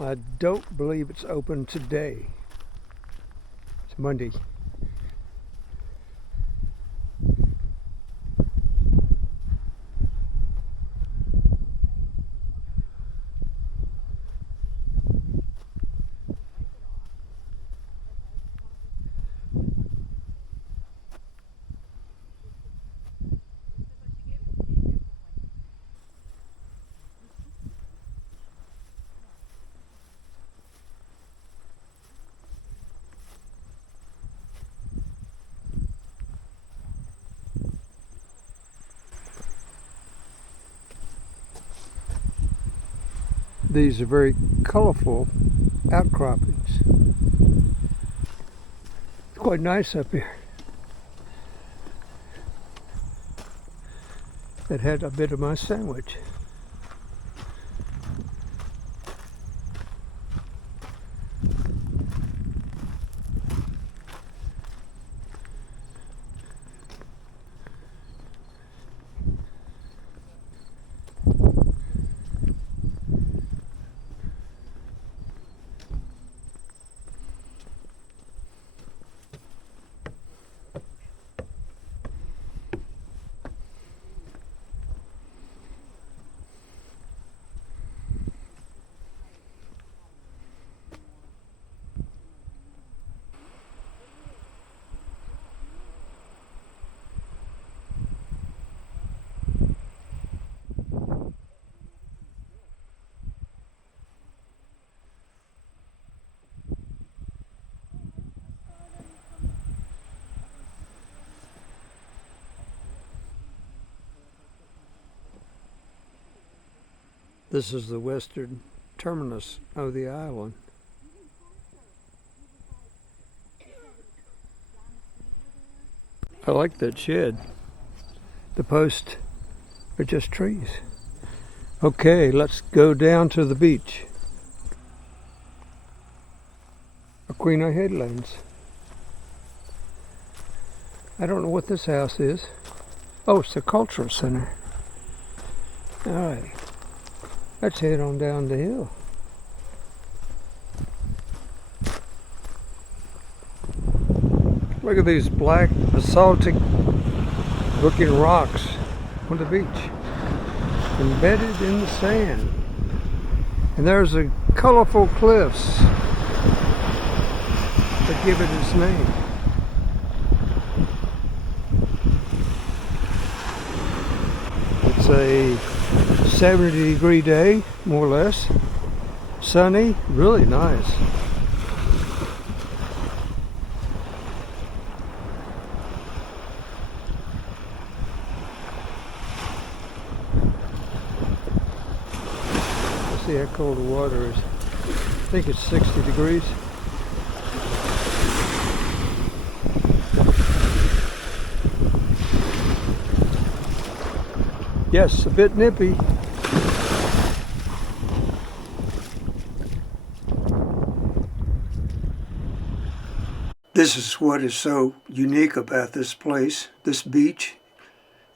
I don't believe it's open today. It's Monday. These are very colorful outcroppings. It's quite nice up here. That had a bit of my sandwich. This is the western terminus of the island. I like that shed. The posts are just trees. Okay, let's go down to the beach. Aquina Headlands. I don't know what this house is. Oh, it's the cultural center. All right. Let's head on down the hill. Look at these black basaltic looking rocks on the beach, embedded in the sand. And there's a colorful cliffs that give it its name. It's a 70-degree day, more or less. Sunny, really nice. Let's see how cold the water is. I think it's 60 degrees. Yes, a bit nippy. This is what is so unique about this place, this beach,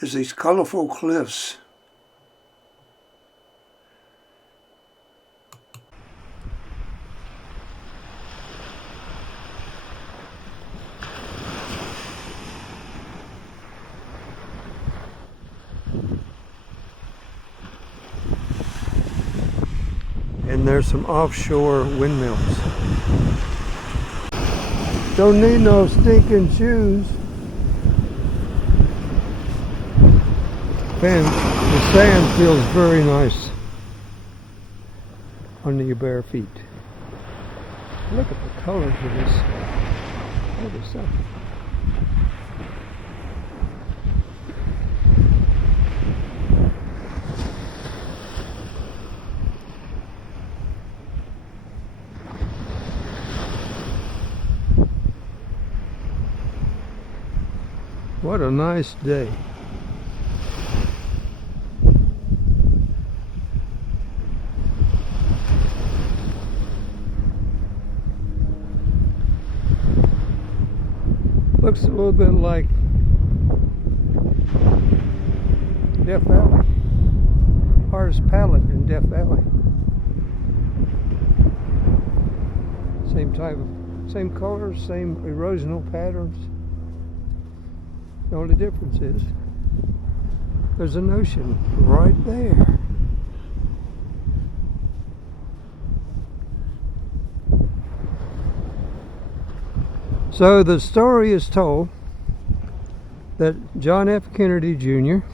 is these colorful cliffs. And there's some offshore windmills. Don't need no stinking shoes. And the sand feels very nice under your bare feet. Look at the colors of this. What is that? What a nice day. Looks a little bit like Death Valley. Hardest pallet in Death Valley. Same same colors, same erosional patterns. The only difference is there's an ocean right there. So the story is told that John F. Kennedy Jr.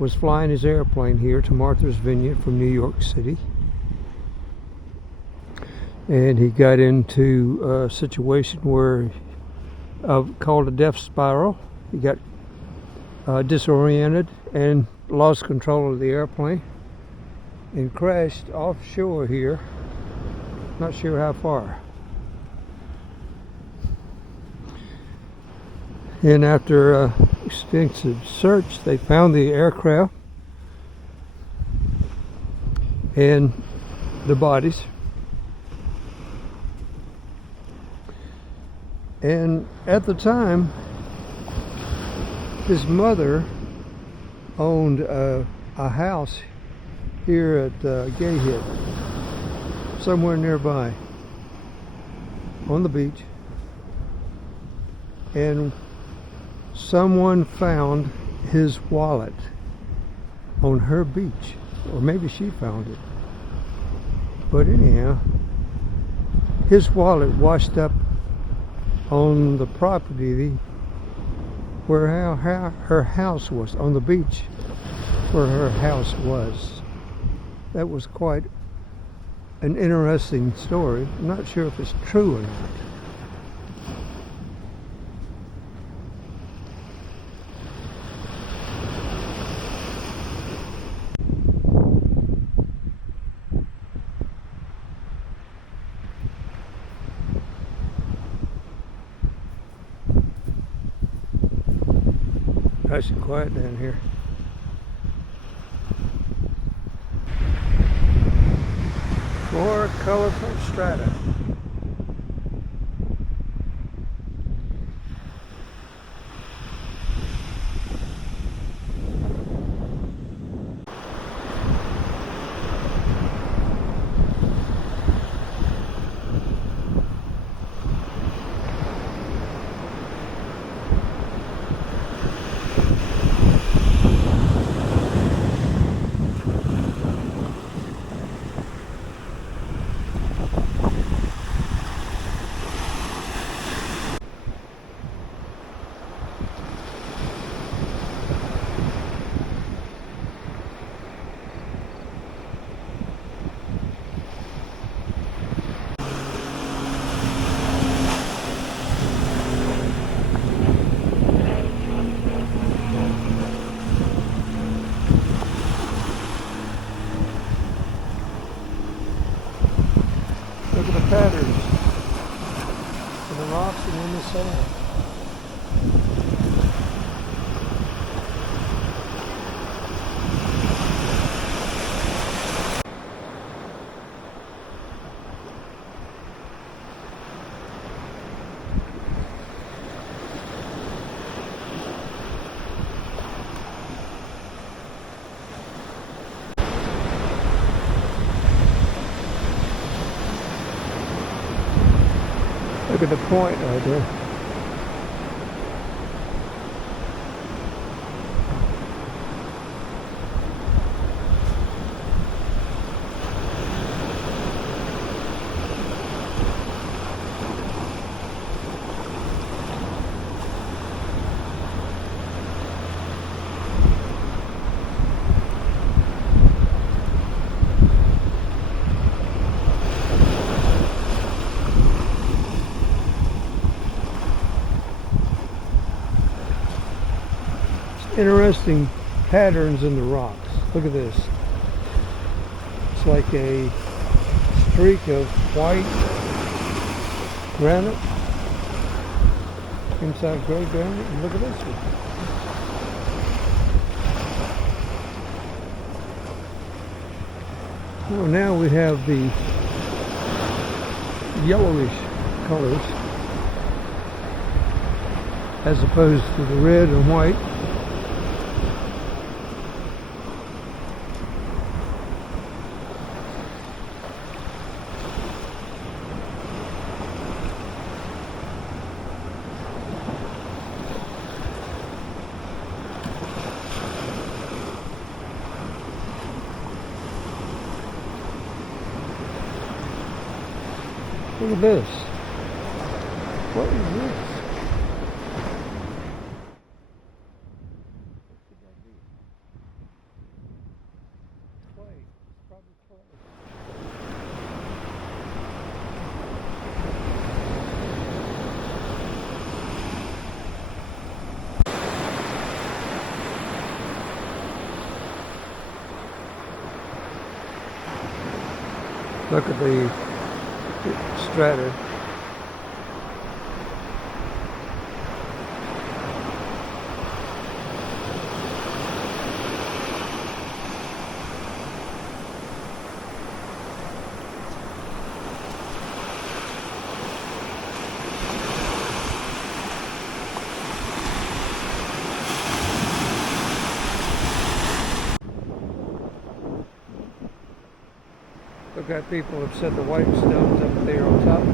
was flying his airplane here to Martha's Vineyard from New York City. And he got into a situation where called a death spiral. He got disoriented and lost control of the airplane and crashed offshore here. Not sure how far. And after extensive search, they found the aircraft and the bodies. And at the time, his mother owned a house here at Gay Head, somewhere nearby, on the beach. And someone found his wallet on her beach, or maybe she found it. But anyhow, his wallet washed up on the property where her house was, on the beach where her house was. That was quite an interesting story. I'm not sure if it's true or not. Nice and quiet down here. More colorful strata. Look at the patterns in the rocks and in the sand. Look at the point right there. Interesting patterns in the rocks. Look at this. It's like a streak of white granite inside gray granite. And look at this one. Well, now we have the yellowish colors as opposed to the red and white. Look at this. What is this? What could that be? Clay. It's probably clay. Look at the strata. Look how people have set the white stones up there on top.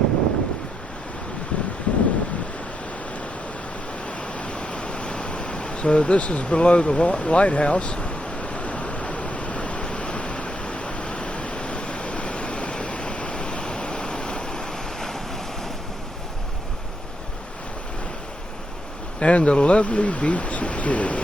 So this is below the lighthouse. And a lovely beach it is.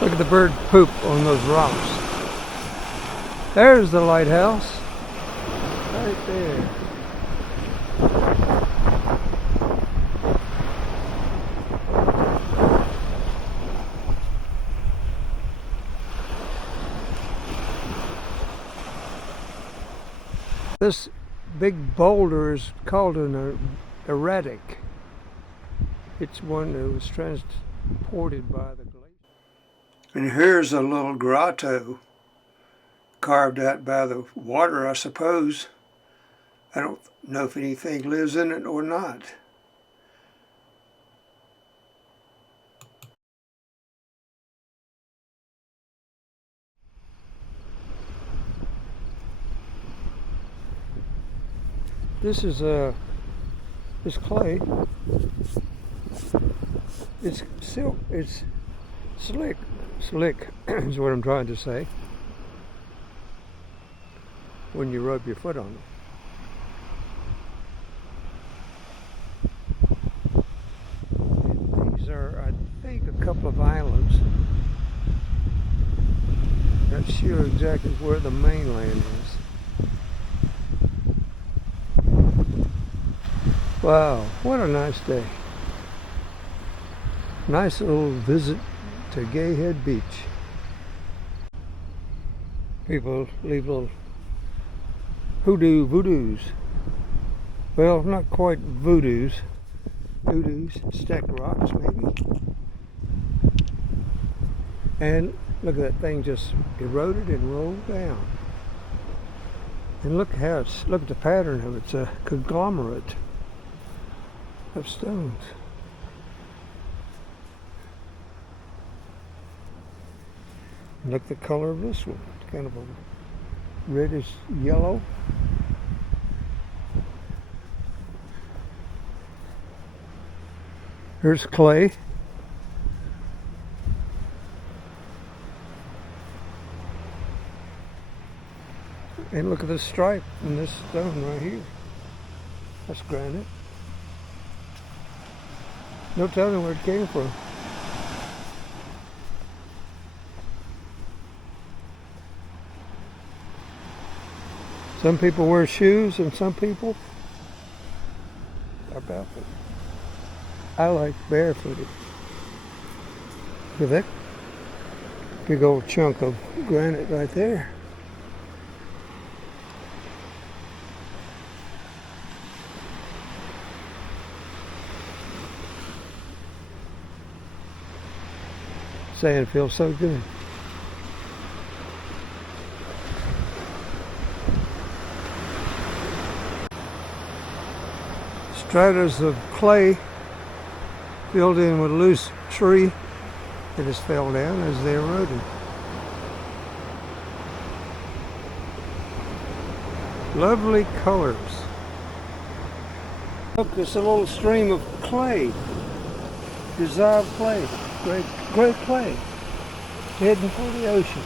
Look at the bird poop on those rocks. There's the lighthouse. Right there. This big boulder is called an erratic. It's one that was transported by the glacier. And here's a little grotto carved out by the water, I suppose. I don't know if anything lives in it or not. This is this clay. It's silk. It's slick. Slick is what I'm trying to say. When you rub your foot on it. And these are, I think, a couple of islands. Not sure exactly where the mainland is. Wow, what a nice day. Nice little visit to Gay Head Beach. People leave little voodoos. Well, not quite voodoos. Voodoos, stacked rocks maybe. And look at that thing just eroded and rolled down. And look how look at the pattern of it. It's a conglomerate of stones. Look at the color of this one. It's kind of a reddish yellow. Here's clay. And look at this stripe in this stone right here. That's granite. No telling where it came from. Some people wear shoes and some people are barefoot. I like barefooted. Look at that big old chunk of granite right there. Sand feels so good. Stratas of clay filled in with loose tree that has fell down as they eroded. Lovely colors. Look, there's a little stream of clay, dissolved clay, great clay, heading for the ocean.